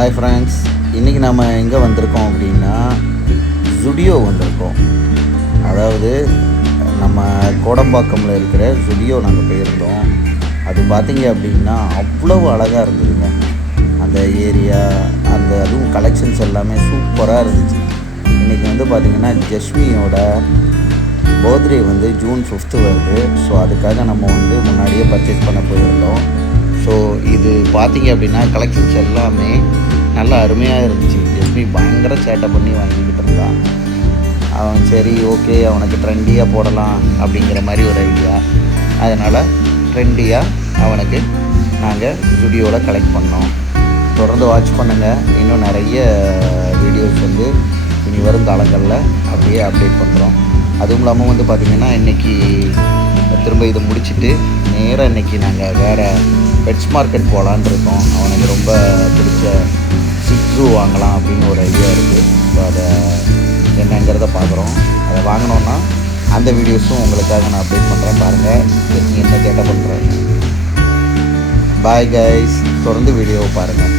Hi friends, இன்றைக்கி நம்ம எங்கே வந்திருக்கோம் அப்படின்னா ஜுடியோ வந்திருக்கோம். அதாவது நம்ம கோடம்பாக்கமில் இருக்கிற ஜுடியோ நாங்கள் போயிருந்தோம். அது பார்த்திங்க அப்படின்னா அவ்வளவு அழகாக இருந்ததுங்க. அந்த ஏரியா, அதுவும் கலெக்ஷன்ஸ் எல்லாமே சூப்பராக இருந்துச்சு. இன்றைக்கி பார்த்திங்கன்னா ஜஸ்மியோட பர்த்டே ஜூன் 5 வருது. ஸோ அதுக்காக நம்ம முன்னாடியே பர்ச்சேஸ் பண்ண போயிருந்தோம். ஸோ இது பார்த்திங்க அப்படின்னா கலெக்ஷன்ஸ் எல்லாமே நல்லா அருமையாக இருந்துச்சு. ஜஸ்மி பயங்கர சேட்டை பண்ணி வாங்கிக்கிட்டு இருந்தான். அவன் சரி ஓகே அவனுக்கு ட்ரெண்டியாக போடலாம் அப்படிங்கிற மாதிரி ஒரு ஐடியா. அதனால் ட்ரெண்டியாக அவனுக்கு நாங்கள் ஜுடியோவில் கலெக்ட் பண்ணோம். தொடர்ந்து வாட்ச் பண்ணுங்கள். இன்னும் நிறைய வீடியோஸ் இனி வரும் காலங்களில் அப்படியே அப்டேட் பண்ணுறோம். அதுவும் இல்லாமல் பார்த்திங்கன்னா இன்றைக்கி திரும்ப இதை முடிச்சுட்டு நேராக இன்றைக்கி நாங்கள் வேறு பெட்ஸ் மார்க்கெட் போகலான் இருக்கோம். அவனுக்கு ரொம்ப பிடிச்ச சிக்ஸு வாங்கலாம் அப்படின்னு ஒரு ஐடியா இருக்குது. ஸோ அதை என்னங்கிறத பார்க்குறோம். அதை வாங்கினோன்னா அந்த வீடியோஸும் உங்களுக்காக நான் அப்டேட் பண்ணுறேன். பாருங்கள் என்ன கேட்ட பண்ணுறேன். பாய் கைஸ், தொடர்ந்து வீடியோவை பாருங்கள்.